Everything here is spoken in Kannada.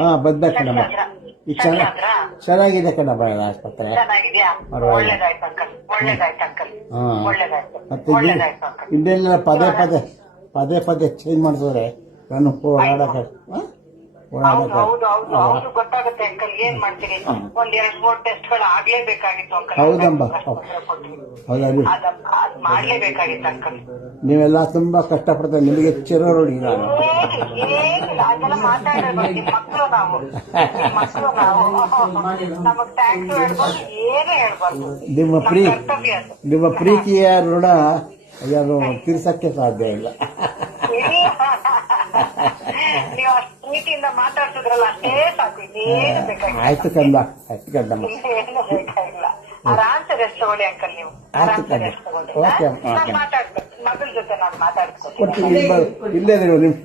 ಹಾ ಬರ್ಬೇಕು ಕಣಮ್ಮ. ಈಗ ಚೆನ್ನಾಗಿದೆ ಕಣಮ್ಮ ಆಸ್ಪತ್ರೆ. ಮತ್ತೆ ಇನ್ನೆಲ್ಲ ಪದೇ ಪದೇ ಚೇಂಜ್ ಮಾಡಿದ್ರೆ ನಾನು ಓಡಾಡಕ ಗೊತ್ತಾಗುತ್ತೆ ಅಂಕಲ್. ಏನ್ ಮಾಡ್ತೀರಿ, ಒಂದ್ 2-3 ಟೆಸ್ಟ್ಗಳು ಆಗ್ಲೇಬೇಕಾಗಿತ್ತು ಅಂಕಲ್. ಹೌದಮ್ಮ, ಮಾಡ್ಲೇಬೇಕಾಗಿತ್ತು ಅಂಕಲ್. ನೀವೆಲ್ಲ ತುಂಬಾ ಕಷ್ಟಪಡ್ತಾರೆ. ನಿಮಗೆ ಚಿರೋ ನೋಡಿ ನಾನು ಅದೆಲ್ಲ ಮಾತಾಡೋದು. ನಿಮ್ ಮಕ್ಕಳು ನಾವು ನಮಗ್ ಥ್ಯಾಂಕ್ಸ್ ಹೇಳ್ಬೋದು, ಏನು ಹೇಳ್ಬಾರ್ದು. ನಿಮ್ಮ ಪ್ರೀತಿಯ ಋಣ ಅದನ್ನು ತೀರ್ಸಕ್ಕೆ ಸಾಧ್ಯ ಇಲ್ಲ. ನೀವು ಅಷ್ಟು ಪ್ರೀತಿಯಿಂದ ಮಾತಾಡ್ತಿದ್ರಲ್ಲ, ಅಷ್ಟೇ ಸಾಕು. ಇನ್ನೇನು ಬೇಕಾಗಿಲ್ಲ. ಆಯ್ತು ಕಂದ, ಆಯ್ತು ಕಂದಮ್ಮ. ಏನು ಬೇಕಾಗಿಲ್ಲ. ಆರಾಮ್ಸೆ ರೆಸ್ಟ್ ತಗೊಳ್ಳಿ ಅಂಕಲ್. ನೀವು ಆರಾಮ್ಸೆ ರೆಸ್ಟ್ ತಗೊಳ್ಳಿ. ನಾನು ಮಾತಾಡ್ತೀನಿ, ಮಗಳ ಜೊತೆ ನಾನು ಮಾತಾಡ್ತೀನಿ. ಇಲ್ಲೇ ನೀವು ನಿಮ್